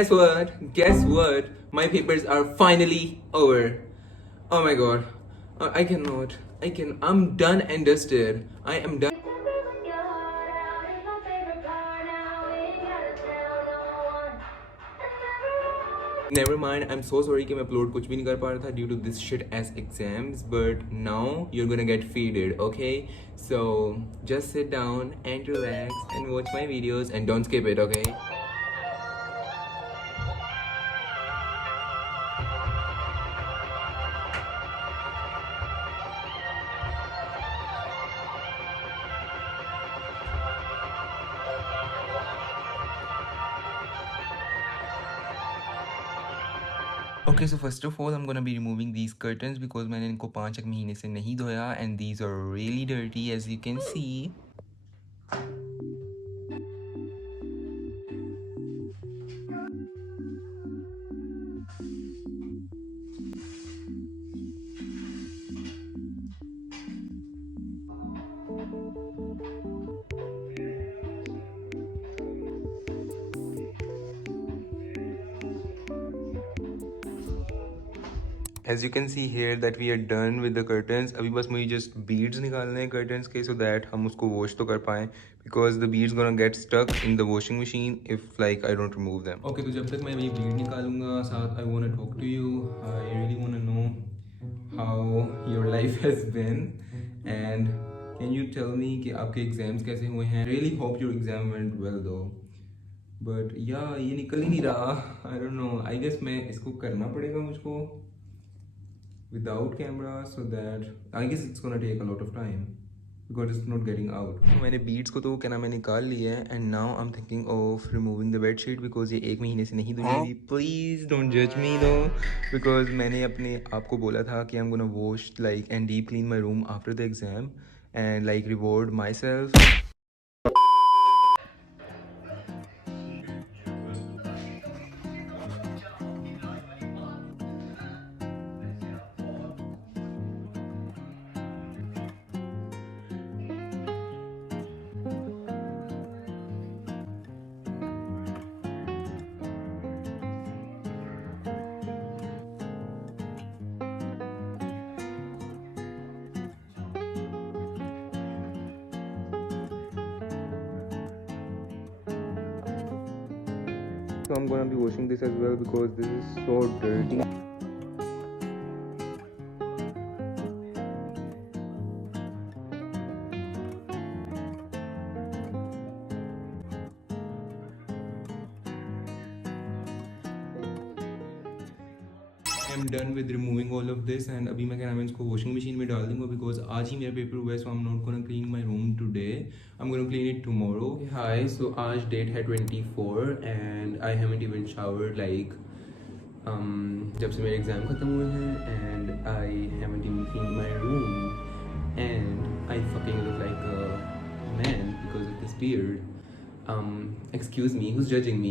Guess what? Guess what? My papers are finally over. Oh my god. I cannot. I'm done and dusted. I am done. Never mind, I'm so sorry कि मैं upload कुछ भी नहीं कर पा रहा था due to this shit ass exams, but now you're gonna get feeded, okay? So just sit down and relax and watch my videos and don't skip it, okay? Okay, so first of all, I'm gonna be removing these curtains because मैंने इनको 5 महीने से नहीं धोया and these are really dirty as you can see. As you can see here that we are done with the curtains. अभी बस मुझे just beads निकालने हैं curtains के so that हम उसको wash तो कर पाएँ because the beads gonna get stuck in the washing machine if like I don't remove them. Okay, तो जब तक मैं ये bead निकालूंगा साथ I wanna talk to you. I really wanna know how your life has been and can you tell me कि आपके exams कैसे हुए हैं? Really hope your exam went well though. But yeah, ये निकल ही नहीं रहा. I don't know. I guess मैं इसको करना पड़ेगा मुझको without camera so that I guess it's gonna take a lot of time because it's not getting out. मैंने beads को तो क्या नाम है निकाल लिया है and now I'm thinking of removing the bed sheet because ये 1 महीने से नहीं धुली हुई. Please don't judge me though because मैंने अपने आप को बोला था कि I'm gonna wash like and deep clean my room after the exam and like reward myself. So I'm gonna be washing this as well because this is so dirty. I'm done with removing all of this and अभी मैं क्या नाम है इसको washing machine में डाल दूँगा because आज ही मेरा पेपर हुआ है so I'm not gonna clean my room today. I'm gonna clean it tomorrow. Hi, so आज date है 24 and I haven't even showered like जब से मेरे एग्ज़ाम ख़त्म हुए हैं and I haven't even cleaned my room and I fucking look like a man because of this beard. Excuse me, who's judging me?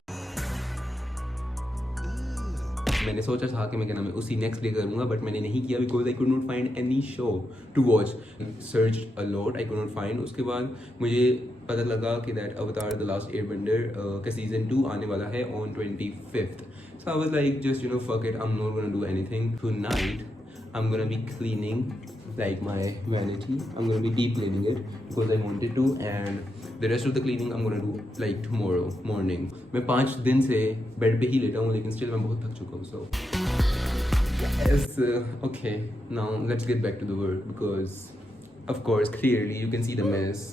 मैंने सोचा था कि मैं क्या नाम है उसी नेक्स्ट डे करूँगा बट मैंने नहीं किया because I could not find any show to watch. Search a lot, I could not find. उसके बाद मुझे पता लगा कि that Avatar the Last Airbender का सीजन 2 आने वाला है on 25th. So I was like just you know fuck it, I am not gonna do anything tonight. I am gonna be cleaning like my vanity. I'm gonna be deep cleaning it because I wanted to and the rest of the cleaning I'm gonna do like tomorrow morning. मैं 5 दिन से bed पे ही लेटा हूँ लेकिन still मैं बहुत थक चुका हूँ. So yes, okay, now let's get back to the work because of course clearly you can see the mess.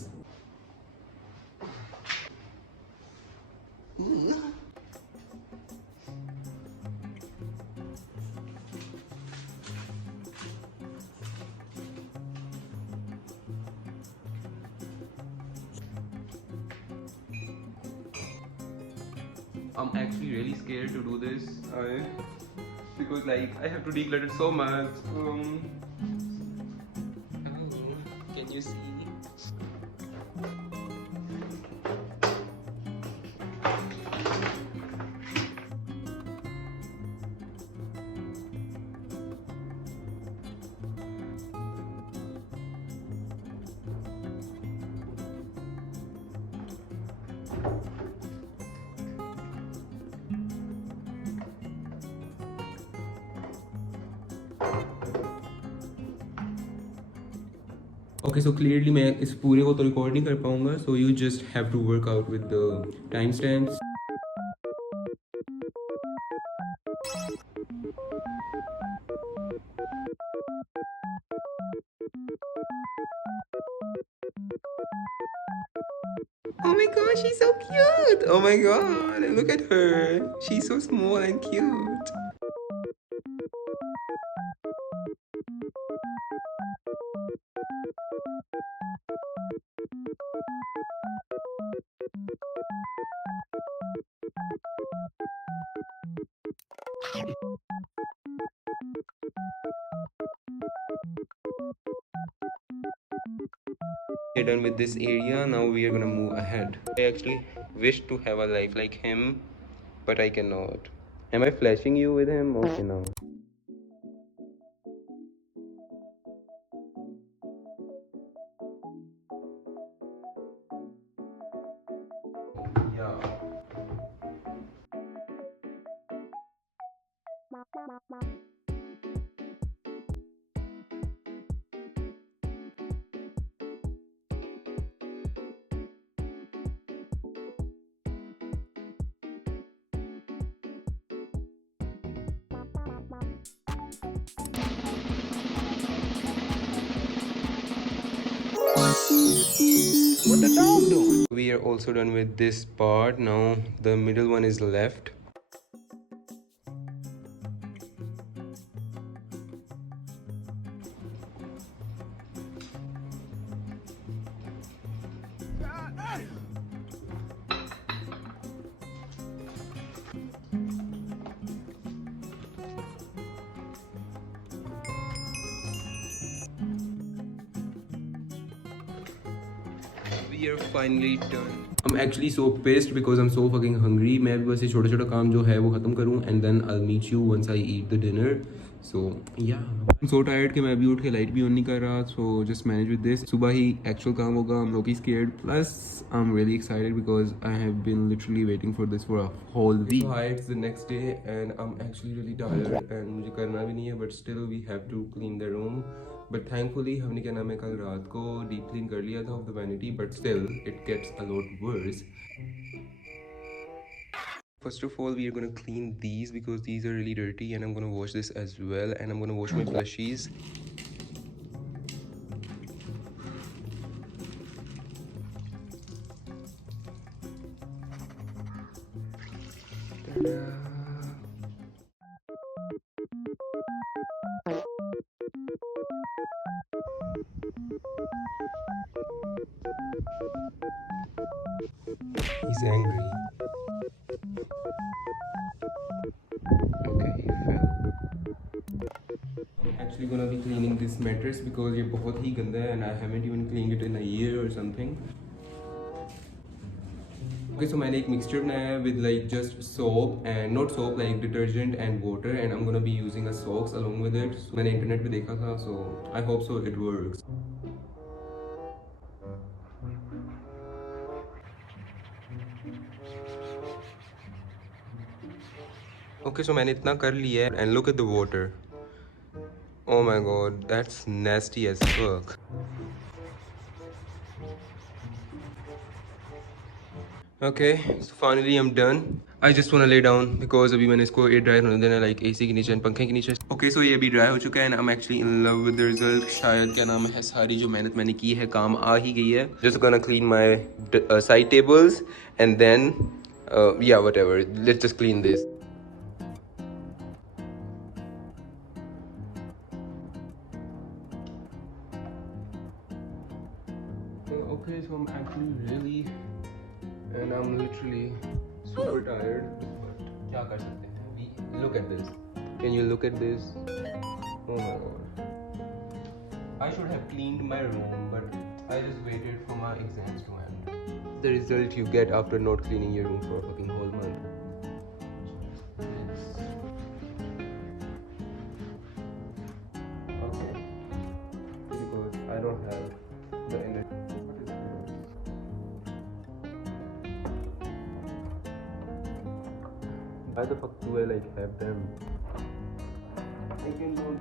I'm actually really scared to do this because like I have to declutter so much. Oh, can you see? Okay, so clearly मैं इस पूरे को तो record नहीं कर पाऊंगा, so you just have to work out with the timestamps. Oh my god, she's so cute! Oh my god, look at her. She's so small and cute. We're done with this area. Now we are gonna move ahead. I actually wish to have a life like him, but I cannot. Am I flashing you with him? Okay, now. Yeah. What the dog doing? We are also done with this part. Now the middle one is left. We are finally done. I'm actually so pissed because I'm so fucking hungry. मैं भी बस ये छोटा छोटा काम जो है वो ख़त्म करूँ and then I'll meet you once I eat the dinner. So yeah, I'm so tired कि मैं अभी उठ के लाइट भी ऑन नहीं कर रहा. So just manage with this. सुबह ही actual काम होगा. I'm low-key scared. Plus I'm really excited because I have been literally waiting for this for a whole week. So hi, it's the next day and I'm actually really tired and मुझे करना भी नहीं है, but still we have to clean the room. But thankfully हमने क्या नाम है कल रात को deep clean कर लिया था of the vanity, but still it gets a lot worse. First of all, we are gonna clean these because these are really dirty and I'm gonna wash this as well, and I'm gonna wash my plushies. Ta-da! He's angry. Okay, he fell. I'm actually gonna be cleaning this mattress because ये बहुत ही गंदा है and I haven't even cleaned it in a year or something. Okay, so मैंने एक mixture बनाया है with like just soap and not soap, like detergent and water, and I'm gonna be using a socks along with it. So मैंने internet पे देखा था, so I hope so it works. Okay, so मैंने इतना कर लिया है and look at the water. Oh my god, that's nasty as fuck. Okay, so finally I'm done. I just wanna lay down because अभी मैंने इसको air dry होने देना like AC के नीचे and पंखे के नीचे. Okay, so ये अभी dry हो चुका है and I'm actually in love with the result. शायद क्या नाम है, सारी जो मेहनत मैंने की है काम आ ही गई है. Just gonna clean my side tables and then yeah, whatever. Let's just clean this. Okay, so I'm actually really and I'm literally super tired, but क्या कर सकते हैं? We look at this. Can you look at this? Oh my god. I should have cleaned my room, but I just waited for my exams to end. The result you get after not cleaning your room for a fucking whole month. Okay. Because I don't have the energy. Why the fuck do I like have them? I can don't.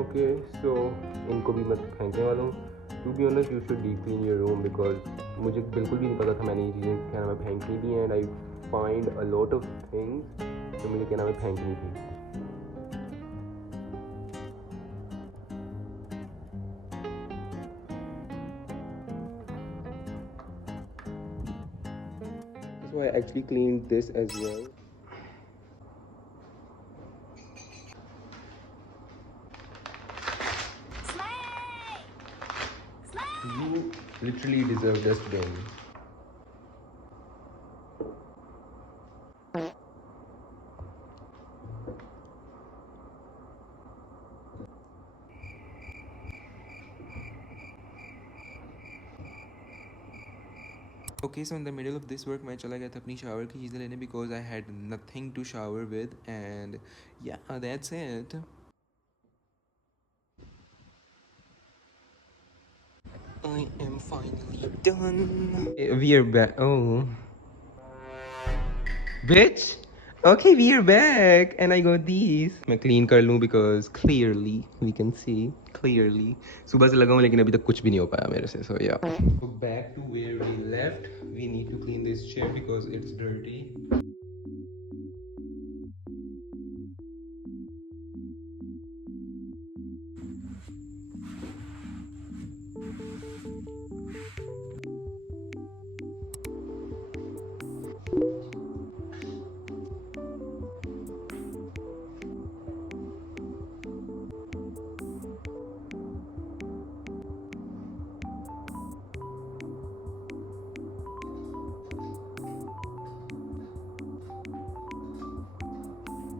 Okay so इनको भी मैं फेंकने वाला हूँ. To be honest you should deep clean your room because मुझे बिल्कुल भी नहीं पता था मैंने ये चीज़ें क्या नाम है फेंकनी थी and I find a lot of things जो मुझे क्या नाम है फेंकनी थी. So I actually cleaned this as well. You literally deserve dustbin. Okay, so in the middle of this work मैं चला गया था अपनी shower की चीज़ें लेने because I had nothing to shower with and yeah that's it. I am finally done. We are back. Oh. Bitch. Okay, we are back. And I got these. मैं clean कर लूँ because clearly we can see clearly. सुबह से लगा हूँ लेकिन अभी तक कुछ भी नहीं हो पाया मेरे से. So yeah. So back to where we left. We need to clean this chair because it's dirty.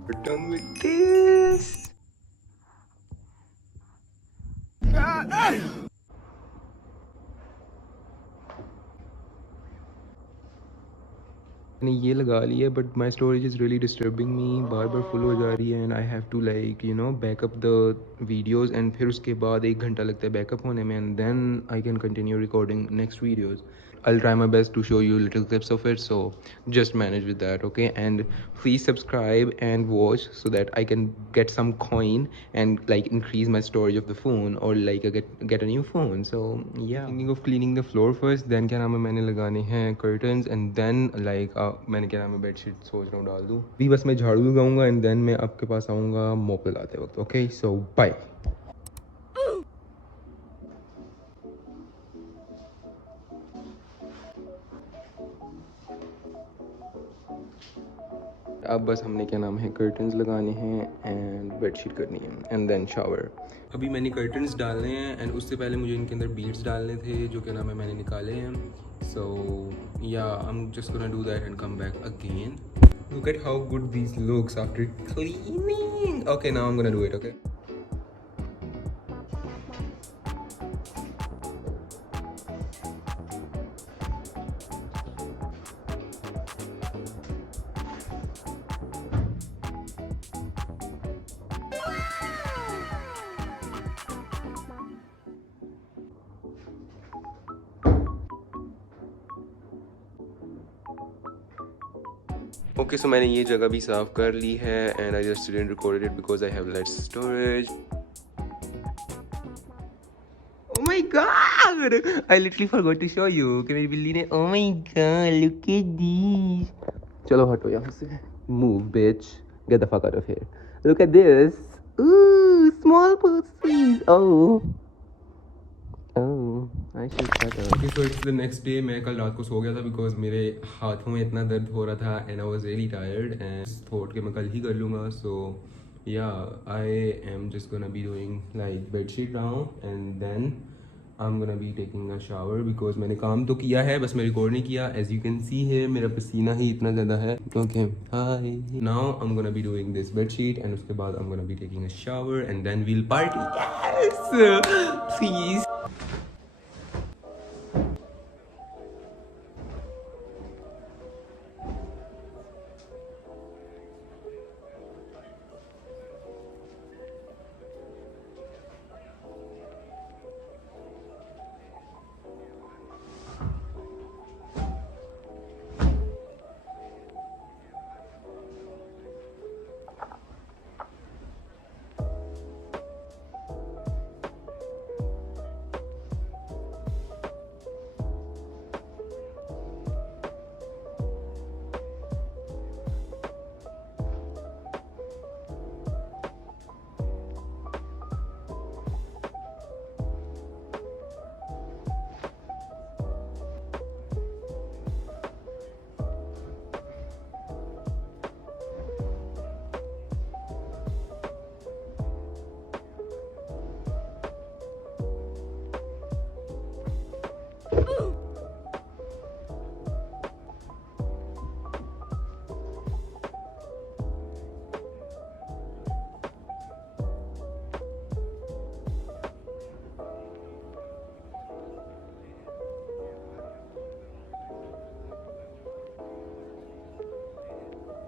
We're done with this. मैंने ये लगा लिया but my storage is really disturbing me बार बार फुल हो जा रही है and I have to like you know backup the videos and फिर उसके बाद 1 घंटा लगता है बैकअप होने में and then I can continue recording next videos. I'll try my best to show you little clips of it, so just manage with that, okay? And please subscribe and watch so that I can get some coin and like increase my storage of the phone or like get a new phone. So yeah, thinking of cleaning the floor first, then क्या नाम है मैंने लगाने हैं curtains and then like मैंने क्या नाम है bedsheet सोच रहा हूँ डाल दूँ. भी बस मैं झाड़ू लगाऊंगा and then मैं आपके पास आऊँगा mop लगाते वक्त, okay? So bye. अब बस हमने क्या नाम है कर्टन्स लगाने हैं एंड बेडशीट करनी है एंड देन शावर. अभी मैंने कर्टन्स डालने हैं एंड उससे पहले मुझे इनके अंदर बीड्स डालने थे जो क्या नाम है मैंने निकाले हैं. सो या I am just gonna do that and come back again. Look at how good this looks after cleaning. Okay now I am gonna do it. Okay. Okay so मैंने ये जगह भी साफ़ कर ली है and I just didn't record it because I have less storage. Oh my god! I literally forgot to show you कि मेरी बिल्ली ने oh my god look at this. चलो हटो यहाँ से. Move bitch. Get the fuck out of here. Look at this. Ooh, small pussies. Oh. Oh, I should shut up. Okay, so it's the next day. मैं कल रात को सो गया था because मेरे हाथों में इतना दर्द हो रहा था and I was really tired and thought कि मैं कल ही कर लूँगा. So yeah, I am just gonna be doing like bedsheet now and then I'm gonna be taking a shower because मैंने काम तो किया है बस मैं रिकॉर्ड नहीं किया. As you can see here मेरा पसीना ही इतना ज़्यादा है. Okay, hi. Now I'm gonna be doing this bedsheet and उसके बाद I'm gonna be taking a shower and then we'll party. Yes, please.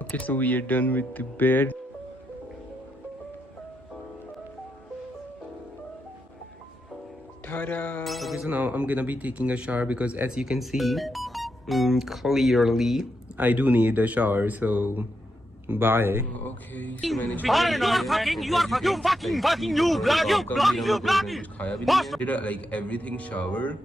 Okay, so we are done with the bed. Ta-da! Okay, so now I'm gonna be taking a shower because as you can see, clearly, I do need a shower, so bye. Okay, so मैंने did a, like everything shower.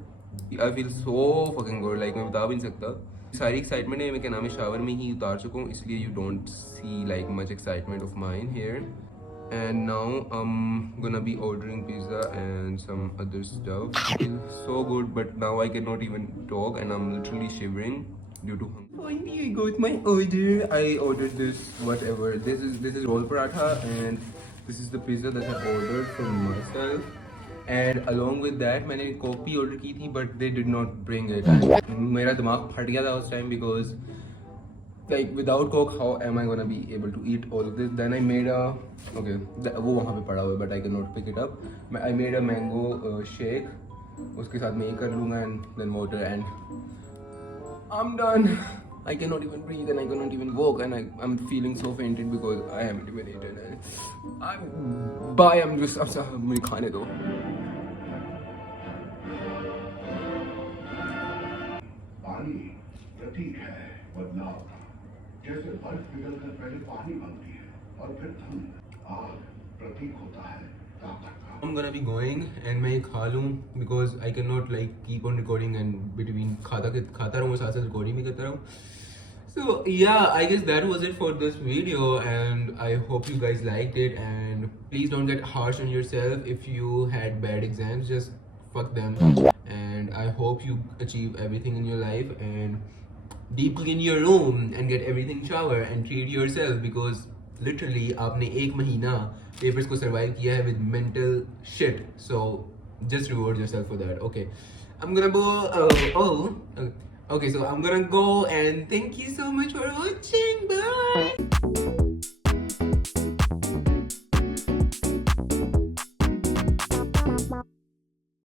I feel so fucking good, like मैं बता भी नहीं सकता. सारी excitement है मैं क्या नाम है shower में ही उतार चुका हूँ, इसलिए you don't see like much excitement of mine here. And now I'm gonna be ordering pizza and some other stuff. It feels so good, but now I cannot even talk and I'm literally shivering due to hunger. Finally, I got my order. I ordered this whatever. This is roll paratha and this is the pizza that I ordered for myself. And along with that, मैंने coke भी order की थी, but they did not bring it. मेरा दिमाग फट गया था उस time because like without coke how am I gonna be able to eat all of this. Then I made a okay वो वहाँ पे पड़ा हुआ है but I cannot pick it up. I made a mango shake, उसके साथ मैं ये कर लूँगा and then water and I'm done. I cannot even breathe and I cannot even walk and I'm feeling so fainted because I haven't even eaten and I'm sorry मुझे खाने दो. पानी प्रतीक है बदलाव का, जैसे बर्फ पिघलकर पहले पानी बनती है और फिर धुंध. आग प्रतीक होता है ताकत का. I'm gonna be going and मैं खा लूँ because I cannot like keep on recording and between खाता रहूँ साथ साथ recording भी करता रहूँ. So yeah, I guess that was it for this video and I hope you guys liked it and please don't get harsh on yourself if you had bad exams. Just fuck them and I hope you achieve everything in your life and deep clean your room and get everything shower and treat yourself because literally आपने एक महीना papers को survive किया है with mental shit, so just reward yourself for that. Okay, I'm gonna go okay, so I'm gonna go and thank you so much for watching. Bye.